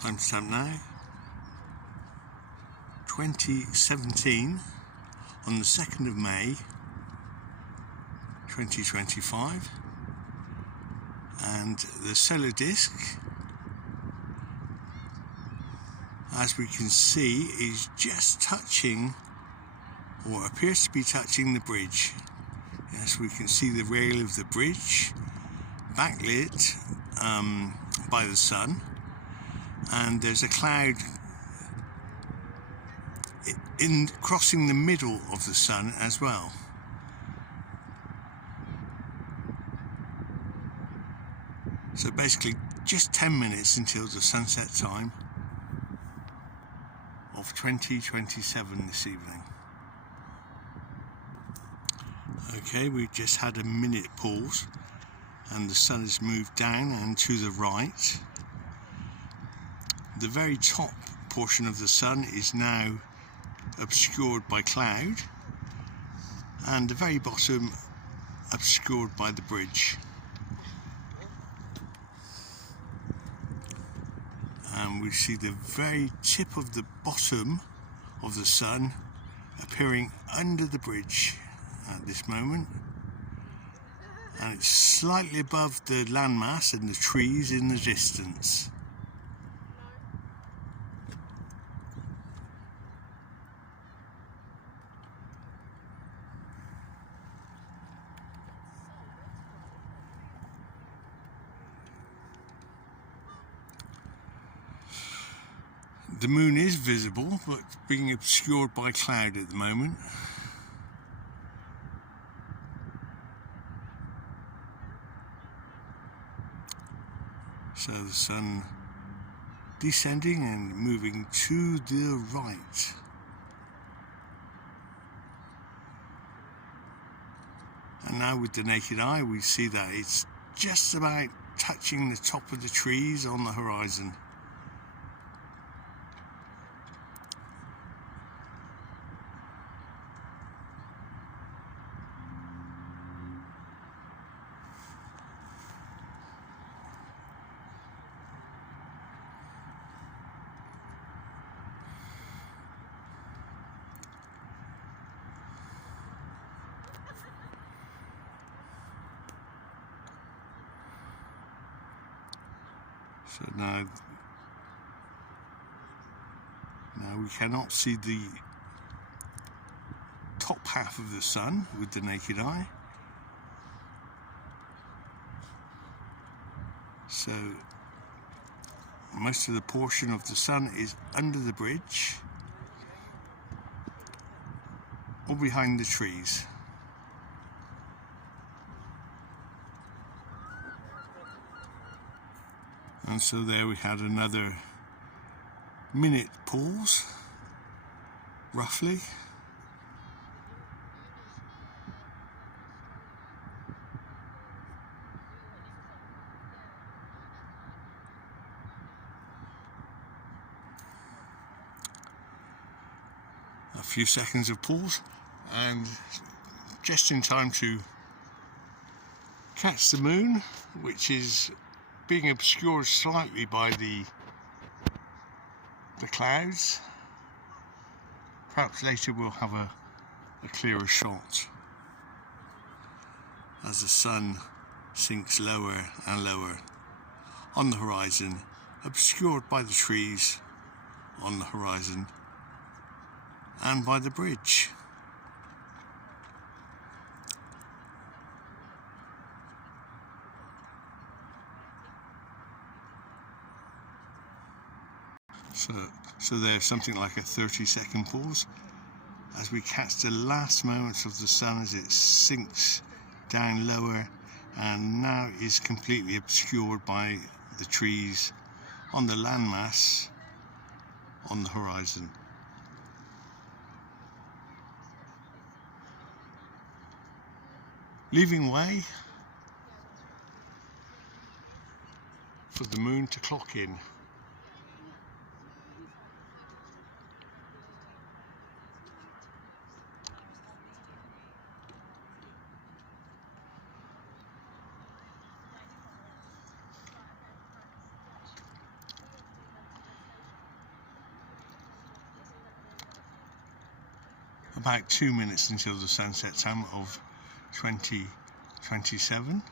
Timestamp now, 2017, on the 2nd of May 2025, and the solar disk, as we can see, is just touching, or appears to be touching, the bridge. Yes, we can see the rail of the bridge backlit by the sun, and there's a cloud in crossing the middle of the sun as well. So basically just 10 minutes until the sunset time of 2027 this evening. Okay, we've just had a minute pause and the sun has moved down and to the right. The very top portion of the sun is now obscured by cloud, and the very bottom obscured by the bridge. And we see the very tip of the bottom of the sun appearing under the bridge at this moment, and it's slightly above the landmass and the trees in the distance. The moon is visible, but being obscured by cloud at the moment. So the sun descending and moving to the right. And now with the naked eye we see that it's just about touching the top of the trees on the horizon. So now we cannot see the top half of the sun with the naked eye. So most of the portion of the sun is under the bridge or behind the trees. And so there we had another minute pause, roughly. A few seconds of pause, and just in time to catch the moon, which is being obscured slightly by the clouds. Perhaps later we'll have a clearer shot as the sun sinks lower and lower on the horizon, obscured by the trees on the horizon and by the bridge. So there's something like a 30-second pause as we catch the last moments of the sun as it sinks down lower and now is completely obscured by the trees on the landmass on the horizon. Leaving way for the moon to clock in. about 2 minutes until the sunset time of 2027.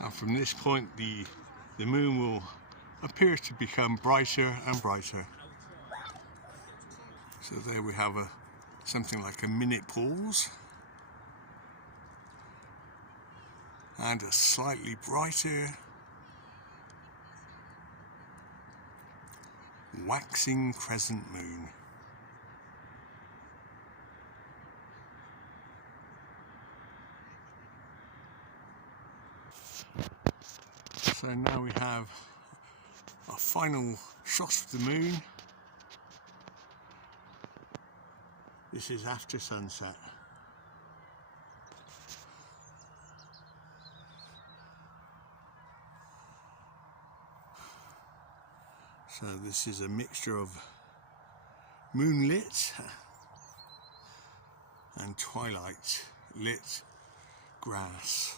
And from this point the moon will appear to become brighter and brighter. So there we have something like a minute pause and a slightly brighter waxing crescent moon. So now we have a final shot of the moon. This is after sunset. So this is a mixture of moonlit and twilight lit grass.